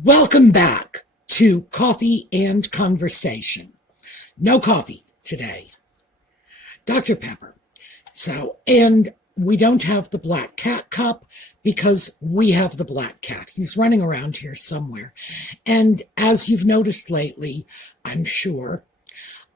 Welcome back to Coffee and Conversation. No coffee today. Dr. Pepper. And we don't have the black cat cup because we have the black cat. He's running around here somewhere. And as you've noticed lately, I'm sure,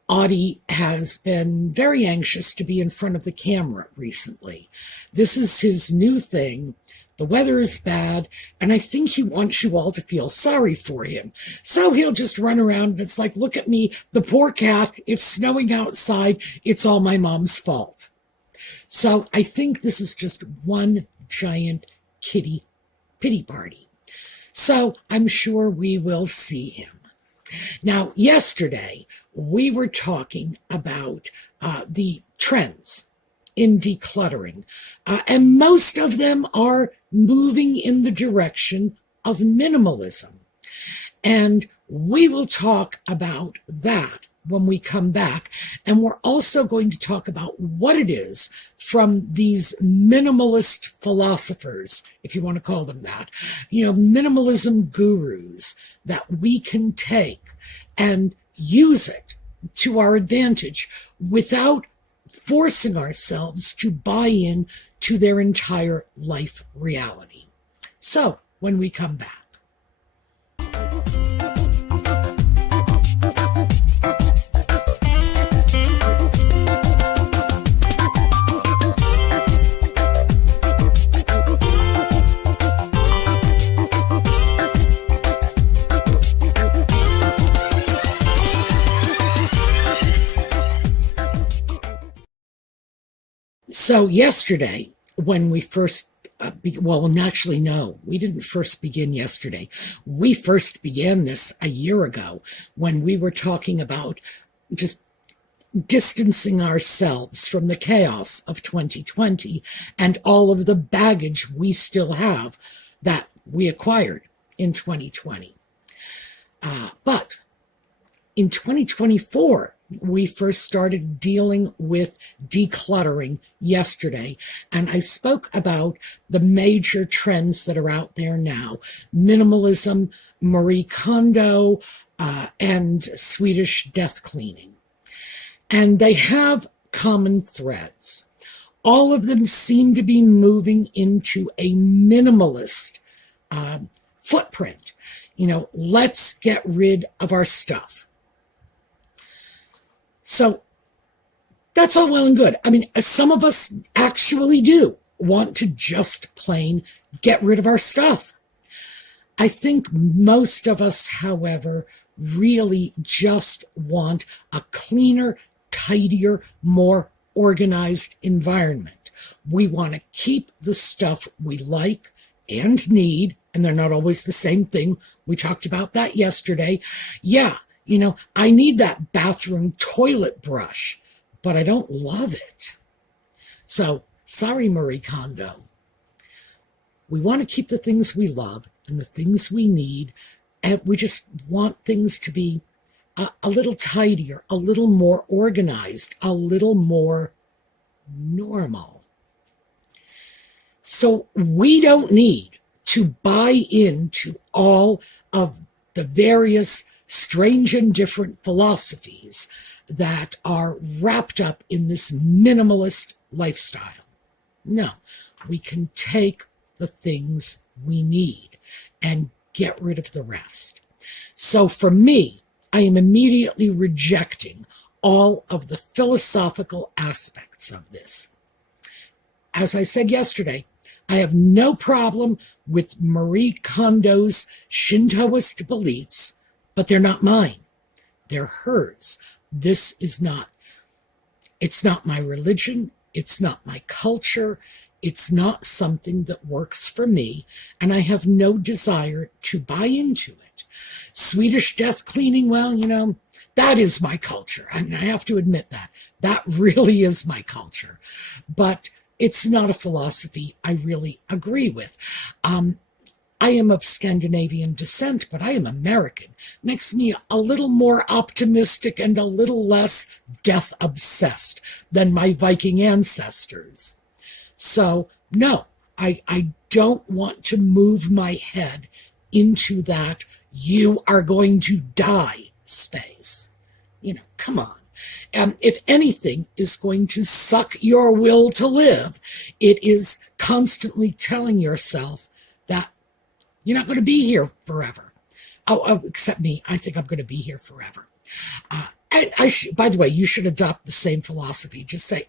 Audie has been very anxious to be in front of the camera recently. This is his new thing. The weather is bad, and I think he wants you all to feel sorry for him. So he'll just run around, and it's like, look at me, the poor cat, it's snowing outside, it's all my mom's fault. So I think this is just one giant kitty pity party. So I'm sure we will see him. Now, yesterday, we were talking about the trends in decluttering, and most of them are moving in the direction of minimalism. And we will talk about that when we come back. And we're also going to talk about what it is from these minimalist philosophers, if you want to call them that, minimalism gurus, that we can take and use it to our advantage without forcing ourselves to buy in to their entire life reality. So, when we come back. So yesterday, when we first, we didn't first begin yesterday. We first began this a year ago when we were talking about just distancing ourselves from the chaos of 2020 and all of the baggage we still have that we acquired in 2020. But in 2024, we first started dealing with decluttering yesterday, and I spoke about the major trends that are out there now: minimalism, Marie Kondo, and Swedish death cleaning. And they have common threads. All of them seem to be moving into a minimalist footprint. Let's get rid of our stuff. So that's all well and good. I mean, some of us actually do want to just plain get rid of our stuff. I think most of us, however, really just want a cleaner, tidier, more organized environment. We want to keep the stuff we like and need, and they're not always the same thing. We talked about that yesterday. Yeah. I need that bathroom toilet brush, but I don't love it. So, sorry, Marie Kondo. We want to keep the things we love and the things we need, and we just want things to be a little tidier, a little more organized, a little more normal. So, we don't need to buy into all of the various strange and different philosophies that are wrapped up in this minimalist lifestyle. No, we can take the things we need and get rid of the rest. So for me, I am immediately rejecting all of the philosophical aspects of this. As I said yesterday, I have no problem with Marie Kondo's Shintoist beliefs, but they're not mine. They're hers. It's not my religion. It's not my culture. It's not something that works for me, and I have no desire to buy into it. Swedish death cleaning, that is my culture. I have to admit that. That really is my culture. But it's not a philosophy I really agree with. I am of Scandinavian descent, but I am American. Makes me a little more optimistic and a little less death-obsessed than my Viking ancestors. So, no, I don't want to move my head into that you are going to die space. Come on. If anything is going to suck your will to live, it is constantly telling yourself that you're not going to be here forever. Oh, except me. I think I'm going to be here forever. And by the way, you should adopt the same philosophy. Just say,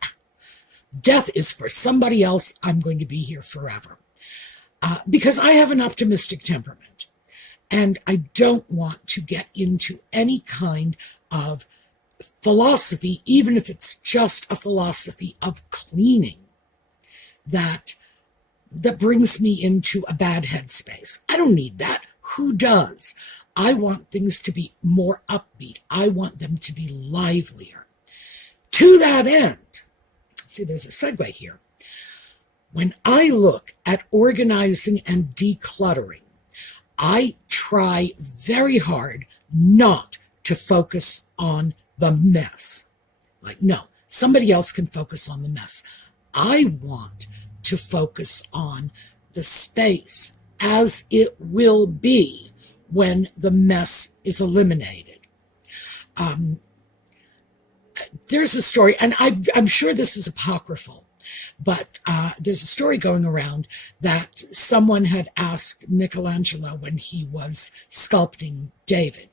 death is for somebody else. I'm going to be here forever. Because I have an optimistic temperament. And I don't want to get into any kind of philosophy, even if it's just a philosophy of cleaning, that brings me into a bad headspace. I don't need that. Who does? I want things to be more upbeat. I want them to be livelier. To that end, see, there's a segue here. When I look at organizing and decluttering, I try very hard not to focus on the mess. Like, no, somebody else can focus on the mess. I want to focus on the space as it will be when the mess is eliminated. There's a story, and I'm sure this is apocryphal, but there's a story going around that someone had asked Michelangelo when he was sculpting David,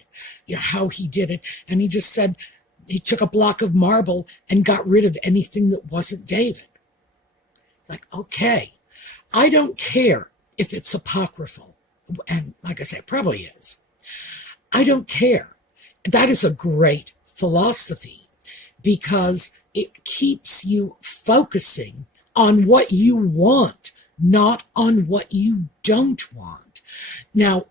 how he did it, and he just said he took a block of marble and got rid of anything that wasn't David. It's like, okay, I don't care if it's apocryphal, and like I say, it probably is. I don't care. That is a great philosophy because it keeps you focusing on what you want, not on what you don't want. Now,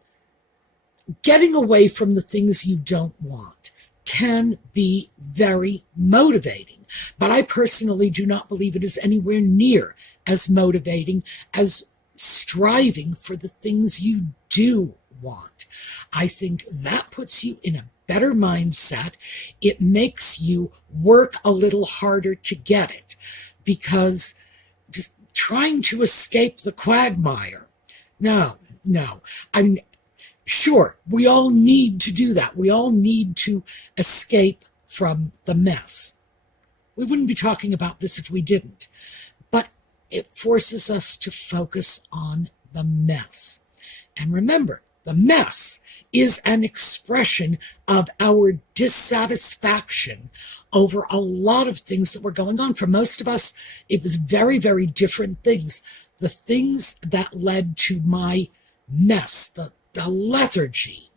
getting away from the things you don't want can be very motivating, but I personally do not believe it is anywhere near as motivating as striving for the things you do want. I think that puts you in a better mindset. It makes you work a little harder to get it, because just trying to escape the quagmire, no. I'm sure we all need to do that. We all need to escape from the mess. We wouldn't be talking about this if we didn't, but it forces us to focus on the mess. And remember, the mess is an expression of our dissatisfaction over a lot of things that were going on. For most of us, it was very, very different things. The things that led to my mess, the lethargy,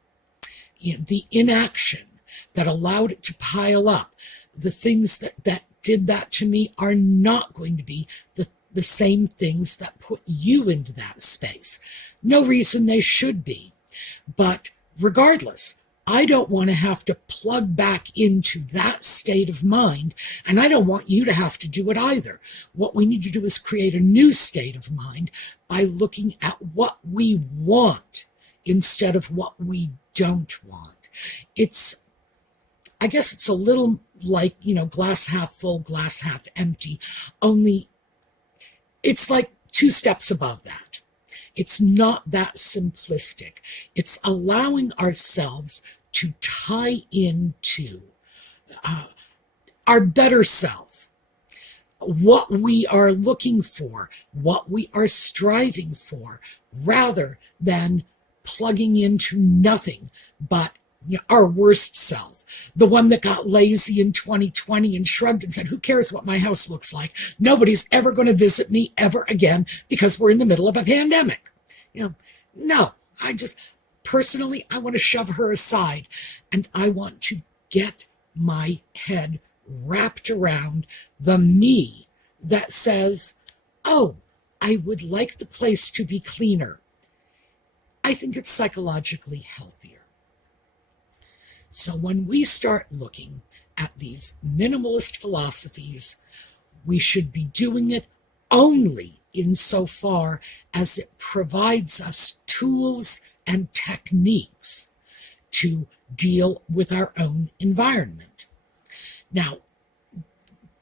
the inaction that allowed it to pile up, the things that did that to me are not going to be the same things that put you into that space. No reason they should be. But regardless, I don't want to have to plug back into that state of mind, and I don't want you to have to do it either. What we need to do is create a new state of mind by looking at what we want instead of what we don't want. I guess it's a little like, glass half full, glass half empty, only it's like two steps above that. It's not that simplistic. It's allowing ourselves to tie into our better self, what we are looking for, what we are striving for, rather than plugging into nothing but our worst self, the one that got lazy in 2020 and shrugged and said, who cares what my house looks like? Nobody's ever going to visit me ever again because we're in the middle of a pandemic. No, personally, I want to shove her aside, and I want to get my head wrapped around the me that says, oh, I would like the place to be cleaner. I think it's psychologically healthier. So when we start looking at these minimalist philosophies, we should be doing it only insofar as it provides us tools and techniques to deal with our own environment. Now,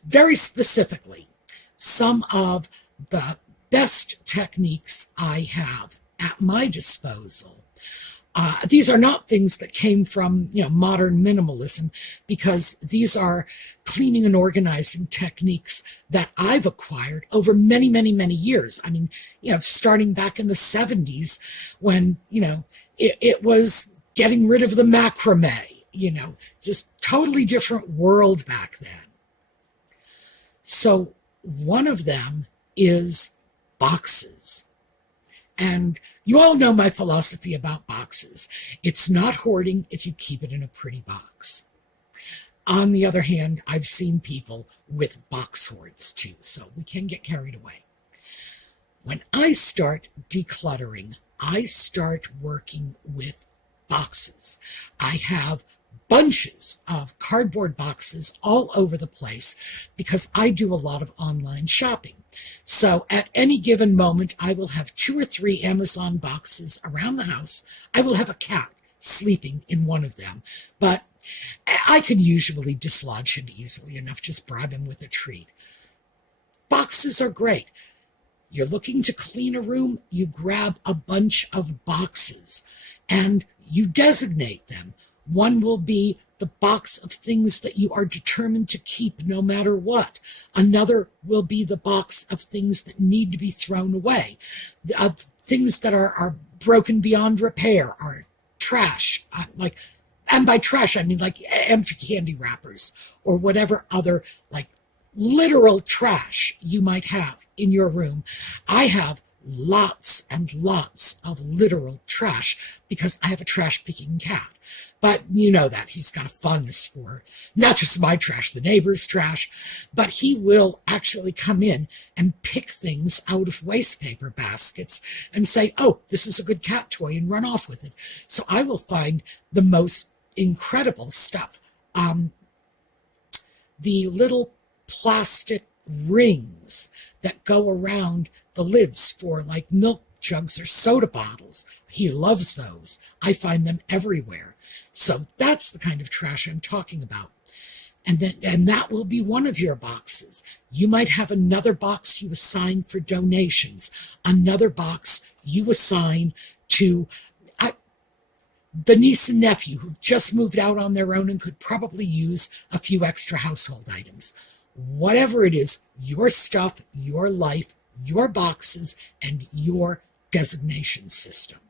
very specifically, some of the best techniques I have at my disposal These are not things that came from, modern minimalism, because these are cleaning and organizing techniques that I've acquired over many, many, many years. I mean, starting back in the 70s when, it was getting rid of the macrame, just totally different world back then. So one of them is boxes. And you all know my philosophy about boxes. It's not hoarding if you keep it in a pretty box. On the other hand, I've seen people with box hoards too, so we can get carried away. When I start decluttering, I start working with boxes. I have bunches of cardboard boxes all over the place because I do a lot of online shopping. So at any given moment, I will have 2 or 3 Amazon boxes around the house. I will have a cat sleeping in one of them, but I can usually dislodge him easily enough, just bribe him with a treat. Boxes are great. You're looking to clean a room, you grab a bunch of boxes and you designate them. One will be the box of things that you are determined to keep no matter what. Another will be the box of things that need to be thrown away. Things that are broken beyond repair are trash. And by trash, I mean like empty candy wrappers or whatever other like literal trash you might have in your room. I have lots and lots of literal trash because I have a trash picking cat. But you know that he's got a fondness for not just my trash, the neighbor's trash, but he will actually come in and pick things out of waste paper baskets and say, oh, this is a good cat toy, and run off with it. So I will find the most incredible stuff. The little plastic rings that go around the lids for like milk jugs or soda bottles. He loves those. I find them everywhere. So that's the kind of trash I'm talking about. And that will be one of your boxes. You might have another box you assign for donations, another box you assign to the niece and nephew who've just moved out on their own and could probably use a few extra household items. Whatever it is, your stuff, your life, your boxes, and your designation system.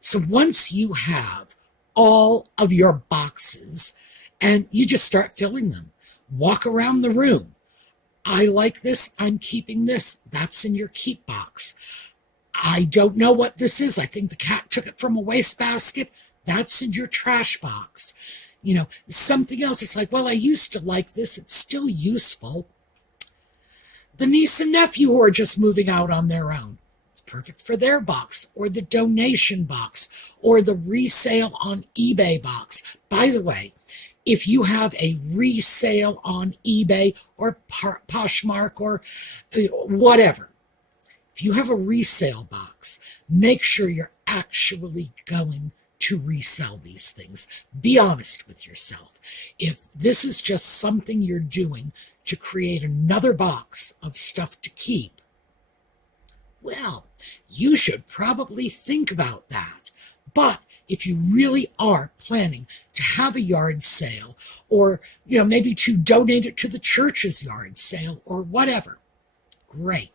So once you have all of your boxes and you just start filling them, walk around the room. I like this, I'm keeping this. That's in your keep box. I don't know what this is. I think the cat took it from a wastebasket. That's in your trash box. Something else. It's like, well, I used to like this. It's still useful. The niece and nephew who are just moving out on their own. It's perfect for their box, or the donation box, or the resale on eBay box. By the way, if you have a resale on eBay or Poshmark or whatever, if you have a resale box, make sure you're actually going to resell these things. Be honest with yourself. If this is just something you're doing to create another box of stuff to keep, well, you should probably think about that. But if you really are planning to have a yard sale, or maybe to donate it to the church's yard sale or whatever, great.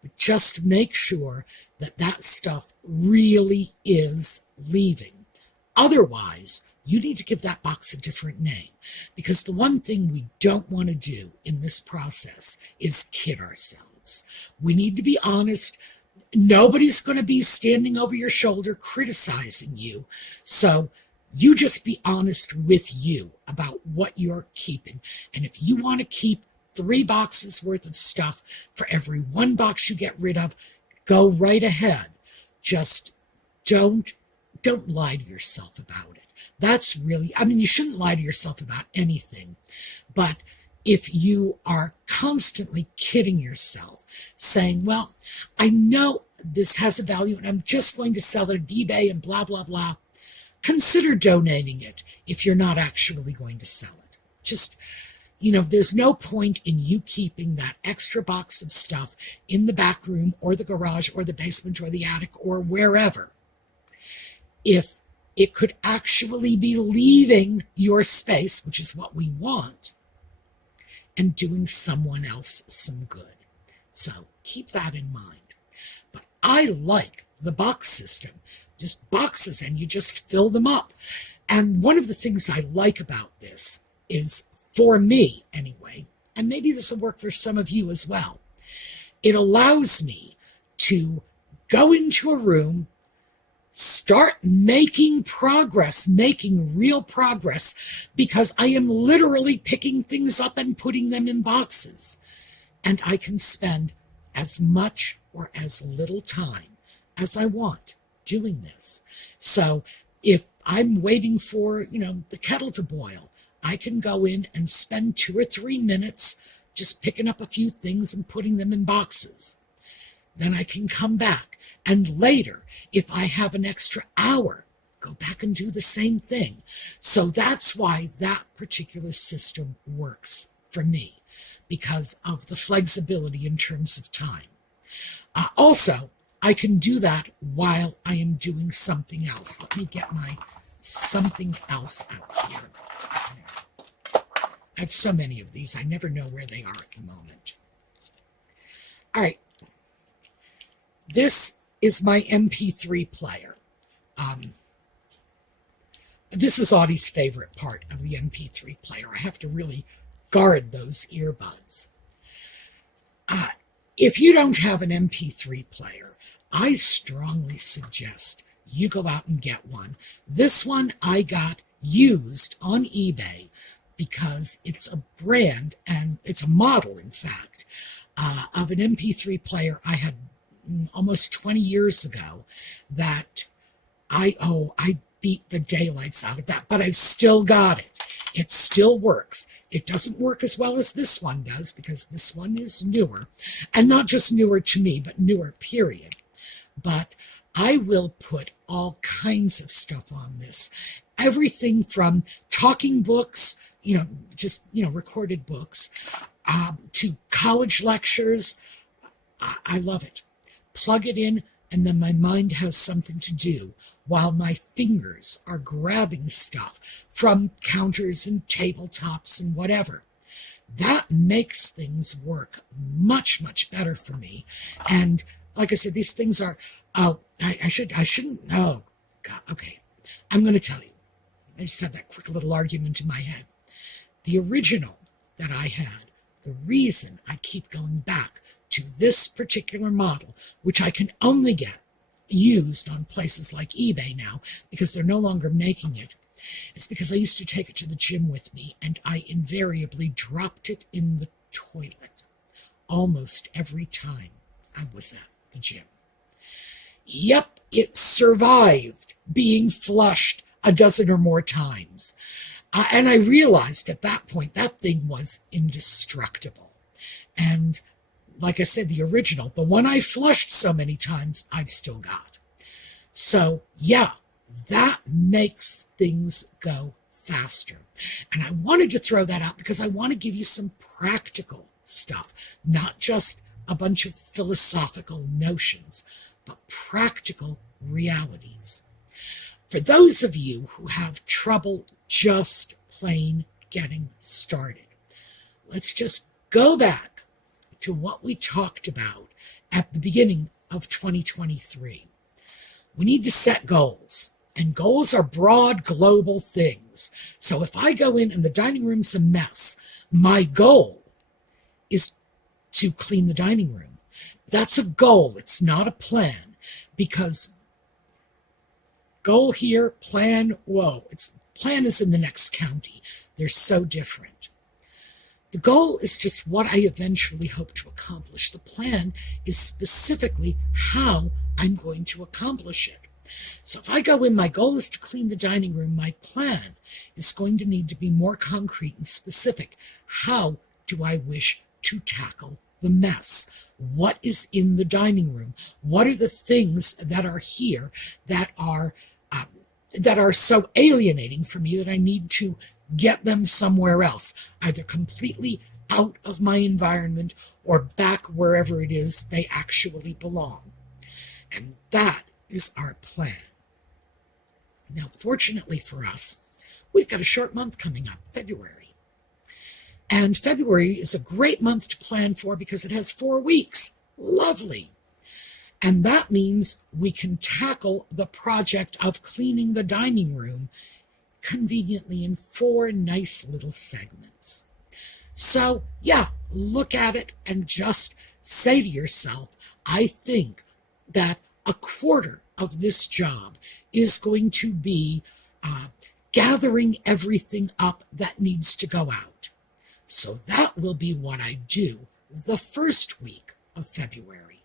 But just make sure that that stuff really is leaving. Otherwise, you need to give that box a different name, because the one thing we don't want to do in this process is kid ourselves. We need to be honest. Nobody's going to be standing over your shoulder criticizing you. So you just be honest with you about what you're keeping. And if you want to keep 3 boxes worth of stuff for every 1 box you get rid of, go right ahead. Just don't lie to yourself about it. That's really, you shouldn't lie to yourself about anything. But if you are constantly kidding yourself, saying, well, I know this has a value and I'm just going to sell it at eBay and blah, blah, blah, consider donating it if you're not actually going to sell it. Just, there's no point in you keeping that extra box of stuff in the back room or the garage or the basement or the attic or wherever. if it could actually be leaving your space, which is what we want, and doing someone else some good. So keep that in mind. But I like the box system. Just boxes, and you just fill them up. And one of the things I like about this is, for me anyway, and maybe this will work for some of you as well, it allows me to go into a room, start making progress, making real progress, because I am literally picking things up and putting them in boxes. And I can spend as much or as little time as I want doing this. So if I'm waiting for, the kettle to boil, I can go in and spend 2 or 3 minutes just picking up a few things and putting them in boxes. Then I can come back. And later, if I have an extra hour, go back and do the same thing. So that's why that particular system works for me, because of the flexibility in terms of time. Also, I can do that while I am doing something else. Let me get my something else out here. I have so many of these, I never know where they are at the moment. All right. This is my MP3 player. This is Audie's favorite part of the MP3 player. I have to really guard those earbuds. If you don't have an MP3 player, I strongly suggest you go out and get one. This one I got used on eBay because it's a brand, and it's a model, in fact, of an MP3 player I had almost 20 years ago that I beat the daylights out of that, but I've still got it. It still works. It doesn't work as well as this one does, because this one is newer, and not just newer to me, but newer, period. But I will put all kinds of stuff on this. Everything from talking books, recorded books, to college lectures. I love it. Plug it in, and then my mind has something to do while my fingers are grabbing stuff from counters and tabletops and whatever. That makes things work much, much better for me. And like I said, these things are, I shouldn't, oh, God, okay. I'm going to tell you. I just had that quick little argument in my head. The original that I had, the reason I keep going back to this particular model, which I can only get used on places like eBay now, because they're no longer making it, is because I used to take it to the gym with me, and I invariably dropped it in the toilet almost every time I was at the gym. Yep, it survived being flushed a dozen or more times. And I realized at that point that thing was indestructible. And like I said, the original, the one I flushed so many times, I've still got. So, yeah, that makes things go faster. And I wanted to throw that out because I want to give you some practical stuff, not just a bunch of philosophical notions, but practical realities. For those of you who have trouble just plain getting started, let's just go back to what we talked about at the beginning of 2023. We need to set goals, and goals are broad global things. So if I go in and the dining room's a mess, my goal is to clean the dining room. That's a goal. It's not a plan, because goal here, plan, plan is in the next county. They're so different. The goal is just what I eventually hope to accomplish. The plan is specifically how I'm going to accomplish it. So if I go in, my goal is to clean the dining room, my plan is going to need to be more concrete and specific. How do I wish to tackle the mess? What is in the dining room? What are the things that are here that are so alienating for me that I need to get them somewhere else, either completely out of my environment or back wherever it is they actually belong? And that is our plan. Now, fortunately for us, we've got a short month coming up, February. And February is a great month to plan for because it has 4 weeks. Lovely. And that means we can tackle the project of cleaning the dining room conveniently in 4 nice little segments. So, yeah, look at it and just say to yourself, I think that a quarter of this job is going to be gathering everything up that needs to go out. So that will be what I do the first week of February.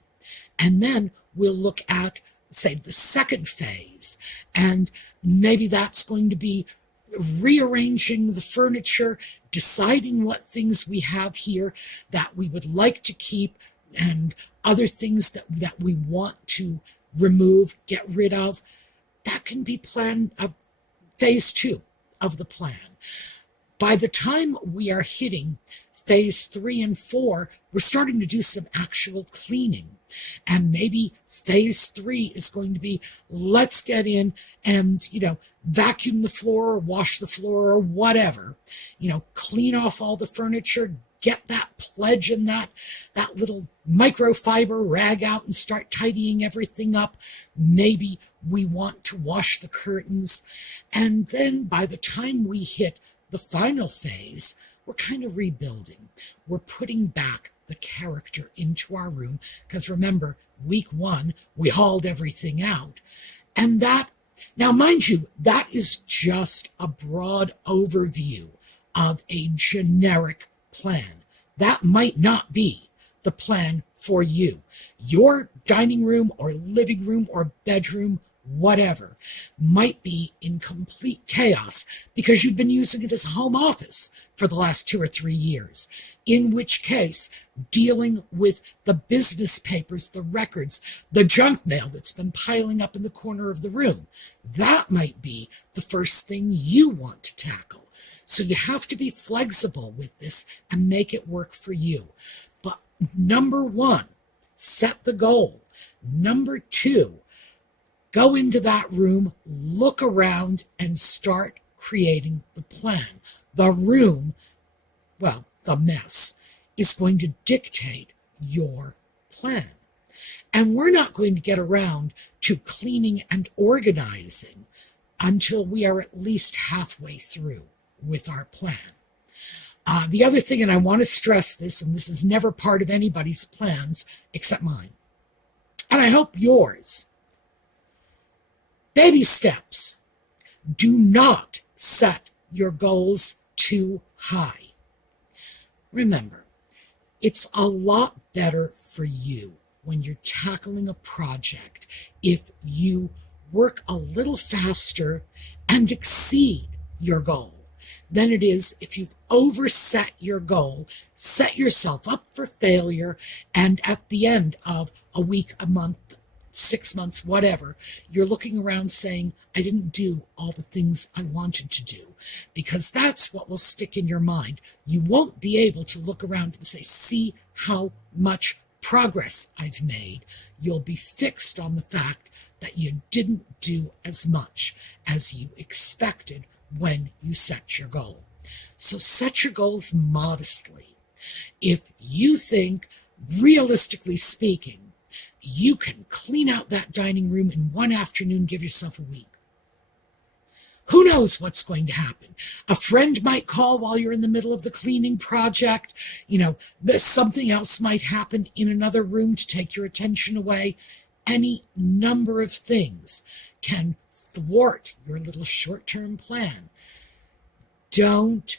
And then we'll look at, say, the second phase. And maybe that's going to be rearranging the furniture, deciding what things we have here that we would like to keep, and other things that we want to remove, get rid of. That can be planned, phase 2 of the plan. By the time we are hitting phase 3 and 4, we're starting to do some actual cleaning. And maybe phase 3 is going to be, let's get in and, vacuum the floor or wash the floor or whatever, clean off all the furniture, get that pledge and that little microfiber rag out and start tidying everything up. Maybe we want to wash the curtains. And then by the time we hit the final phase, we're kind of rebuilding. We're putting back the character into our room, because remember, week 1, we hauled everything out. And that, now mind you, that is just a broad overview of a generic plan. That might not be the plan for you. Your dining room or living room or bedroom, whatever, might be in complete chaos because you've been using it as a home office for the last 2 or 3 years, in which case dealing with the business papers, the records, the junk mail that's been piling up in the corner of the room, that might be the first thing you want to tackle. So you have to be flexible with this and make it work for you. But number 1, set the goal. Number 2, go into that room, look around, and start creating the plan. The room, well, the mess, is going to dictate your plan. And we're not going to get around to cleaning and organizing until we are at least halfway through with our plan. The other thing, and I want to stress this, and this is never part of anybody's plans except mine, and I hope yours, baby steps. Do not set your goals too high. Remember, it's a lot better for you when you're tackling a project if you work a little faster and exceed your goal than it is if you've overset your goal, set yourself up for failure, and at the end of a week, a month, 6 months, whatever, you're looking around saying, I didn't do all the things I wanted to do, because that's what will stick in your mind. You won't be able to look around and say, see how much progress I've made. You'll be fixed on the fact that you didn't do as much as you expected when you set your goal. So set your goals modestly. If you think, realistically speaking, you can clean out that dining room in 1 afternoon, give yourself a week. Who knows what's going to happen? A friend might call while you're in the middle of the cleaning project. Something else might happen in another room to take your attention away. Any number of things can thwart your little short-term plan. Don't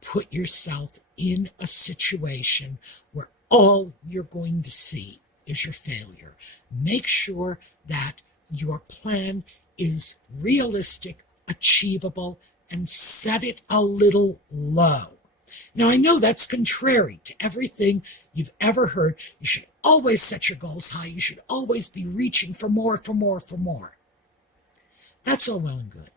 put yourself in a situation where all you're going to see is your failure. Make sure that your plan is realistic, achievable, and set it a little low. Now, I know that's contrary to everything you've ever heard. You should always set your goals high. You should always be reaching for more, for more, for more. That's all well and good.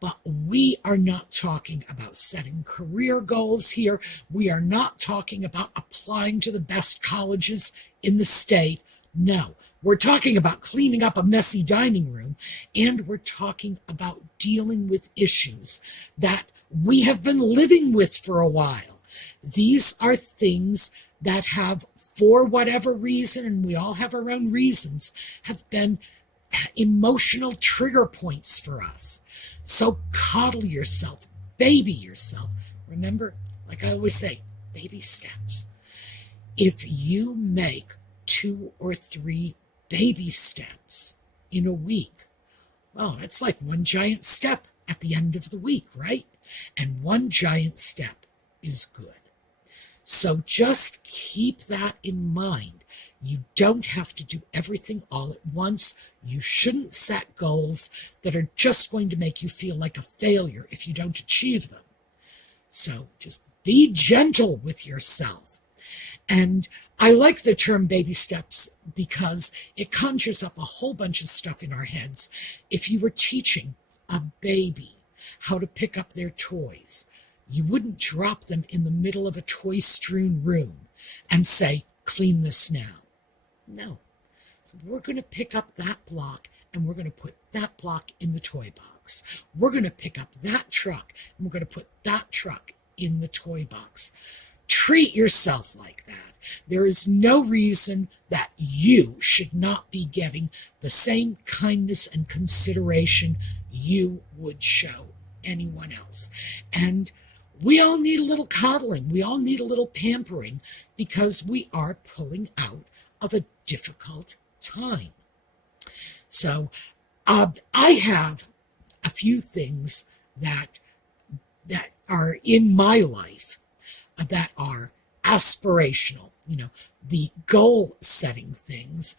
But we are not talking about setting career goals here. We are not talking about applying to the best colleges in the state. No, we're talking about cleaning up a messy dining room, and we're talking about dealing with issues that we have been living with for a while. These are things that have, for whatever reason, and we all have our own reasons, have been emotional trigger points for us. So coddle yourself, baby yourself. Remember, like I always say, baby steps. If you make 2 or 3 baby steps in a week, well, that's like one giant step at the end of the week, right? And one giant step is good. So just keep that in mind. You don't have to do everything all at once. You shouldn't set goals that are just going to make you feel like a failure if you don't achieve them. So just be gentle with yourself. And I like the term baby steps because it conjures up a whole bunch of stuff in our heads. If you were teaching a baby how to pick up their toys, you wouldn't drop them in the middle of a toy-strewn room and say, clean this now. No. So we're going to pick up that block and we're going to put that block in the toy box. We're going to pick up that truck and we're going to put that truck in the toy box. Treat yourself like that. There is no reason that you should not be getting the same kindness and consideration you would show anyone else. And we all need a little coddling. We all need a little pampering because we are pulling out of a difficult time. So I have a few things that are in my life that are aspirational, the goal setting things.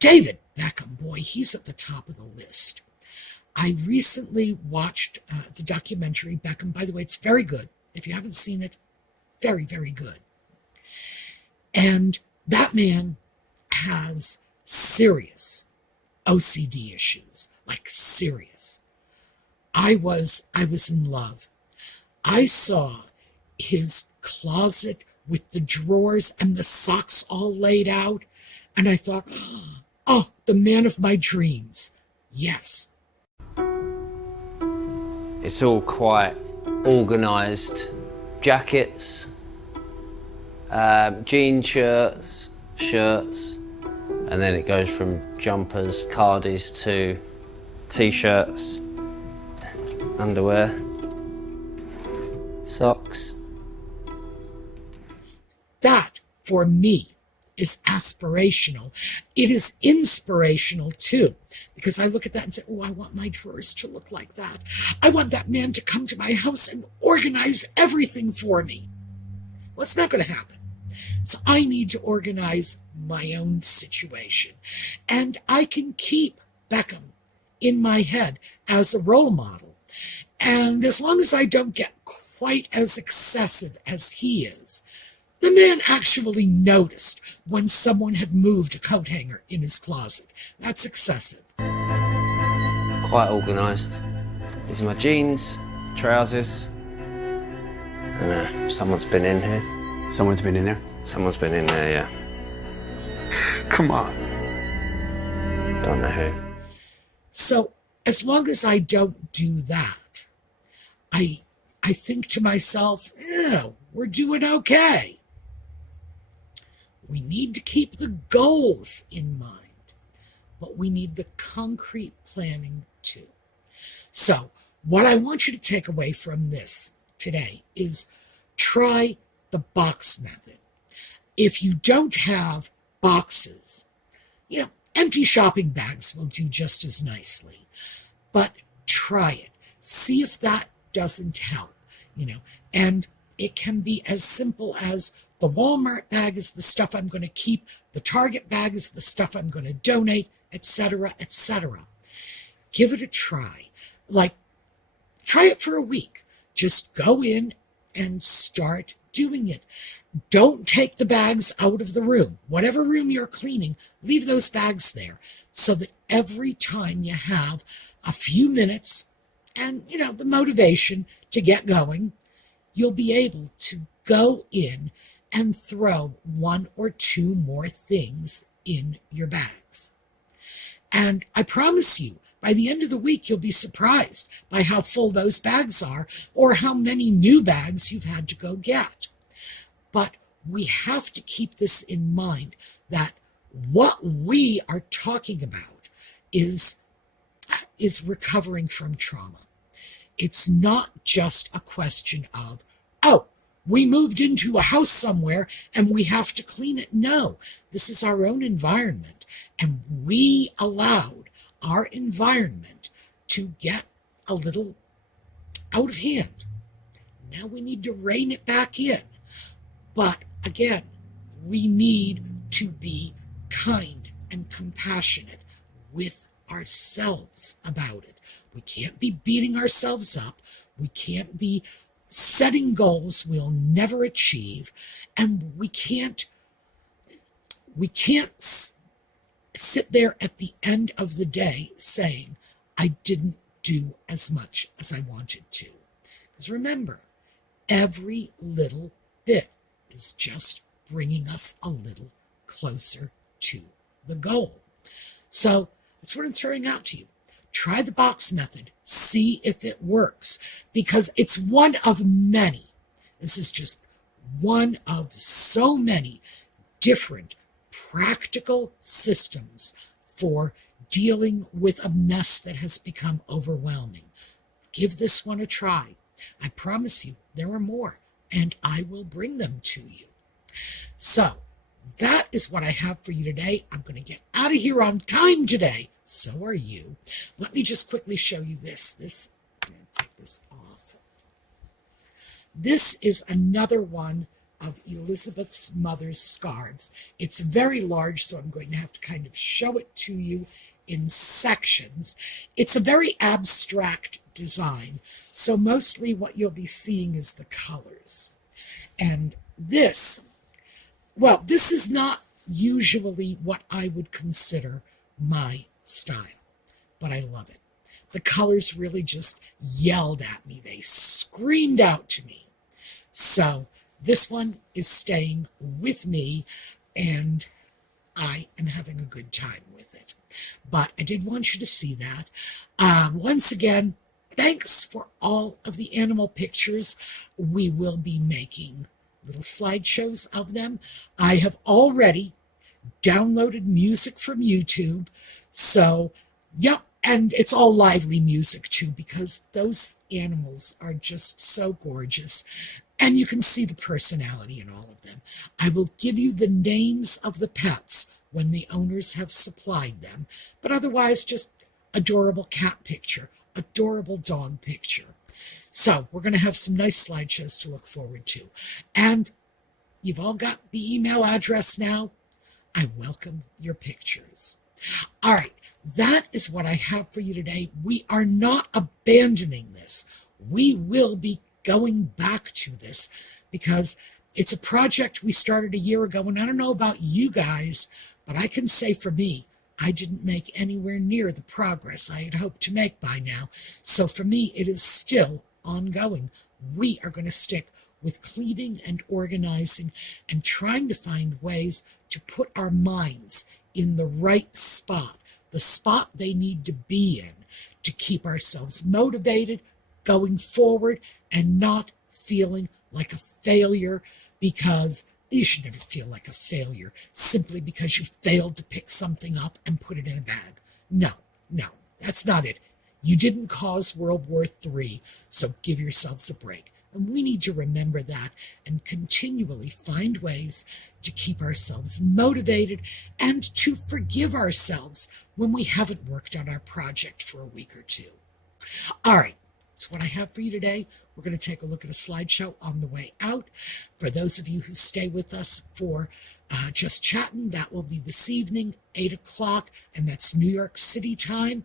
David Beckham, boy, he's at the top of the list. I recently watched the documentary Beckham. By the way, it's very good. If you haven't seen it, very, very good. And that man has serious OCD issues, like serious. I was in love. I saw his closet with the drawers and the socks all laid out, and I thought, oh, the man of my dreams. Yes. It's all quite organised. Jackets, jean shirts, and then it goes from jumpers, cardies to t-shirts, underwear, socks. That, for me, is aspirational. It is inspirational, too, because I look at that and say, oh, I want my drawers to look like that. I want that man to come to my house and organize everything for me. Well, it's not going to happen. So I need to organize my own situation. And I can keep Beckham in my head as a role model. And as long as I don't get quite as excessive as he is, the man actually noticed when someone had moved a coat hanger in his closet. That's excessive. Quite organised. These are my jeans, trousers. And someone's been in here. Someone's been in there? Someone's been in there, yeah. Come on. Don't know who. So as long as I don't do that, I think to myself, we're doing okay. We need to keep the goals in mind, but we need the concrete planning too. So what I want you to take away from this today is try the box method. If you don't have boxes, empty shopping bags will do just as nicely, but try it. See if that doesn't help, and it can be as simple as the Walmart bag is the stuff I'm going to keep, the Target bag is the stuff I'm going to donate, etc., etc. Give it a try. Try it for a week. Just go in and start doing it. Don't take the bags out of the room. Whatever room you're cleaning, leave those bags there so that every time you have a few minutes and, the motivation to get going, you'll be able to go in and throw one or two more things in your bags. And I promise you, by the end of the week, you'll be surprised by how full those bags are or how many new bags you've had to go get. But we have to keep this in mind, that what we are talking about is recovering from trauma. It's not just a question of, oh, we moved into a house somewhere and we have to clean it. No, this is our own environment, and we allowed our environment to get a little out of hand. Now we need to rein it back in. But again, we need to be kind and compassionate with ourselves about it. We can't be beating ourselves up. We can't be setting goals we'll never achieve. And we can't sit there at the end of the day saying, I didn't do as much as I wanted to. Because remember, every little bit is just bringing us a little closer to the goal. So that's what I'm throwing out to you. Try the box method. See if it works, because it's one of many. This is just one of so many different practical systems for dealing with a mess that has become overwhelming. Give this one a try. I promise you there are more, and I will bring them to you. So that is what I have for you today. I'm going to get out of here on time today. So are you. Let me just quickly show you this. I'm going to take this off. This is another one of Elizabeth's mother's scarves. It's very large, so I'm going to have to kind of show it to you in sections. It's a very abstract design, so mostly what you'll be seeing is the colors. And this is not usually what I would consider my style, but I love it. The colors really just yelled at me. They screamed out to me. So this one is staying with me, and I am having a good time with it. But I did want you to see that. Once again, thanks for all of the animal pictures. We will be making little slideshows of them. I have already downloaded music from YouTube. So, yep, and it's all lively music too, because those animals are just so gorgeous. And you can see the personality in all of them. I will give you the names of the pets when the owners have supplied them. But otherwise, just adorable cat picture, adorable dog picture. So we're going to have some nice slideshows to look forward to. And you've all got the email address now. I welcome your pictures. All right, that is what I have for you today. We are not abandoning this. We will be going back to this because it's a project we started a year ago, and I don't know about you guys, but I can say for me, I didn't make anywhere near the progress I had hoped to make by now. So for me, it is still ongoing. We are going to stick with cleaning and organizing and trying to find ways to put our minds in the right spot, the spot they need to be in to keep ourselves motivated, going forward, and not feeling like a failure, because you should never feel like a failure simply because you failed to pick something up and put it in a bag. No, that's not it. You didn't cause World War III, so give yourselves a break. And we need to remember that and continually find ways to keep ourselves motivated and to forgive ourselves when we haven't worked on our project for a week or two. All right, that's what I have for you today. We're going to take a look at a slideshow on the way out. For those of you who stay with us for Just Chatting, that will be this evening, 8 o'clock, and that's New York City time.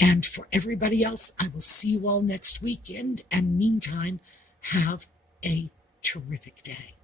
And for everybody else, I will see you all next weekend. And meantime, have a terrific day.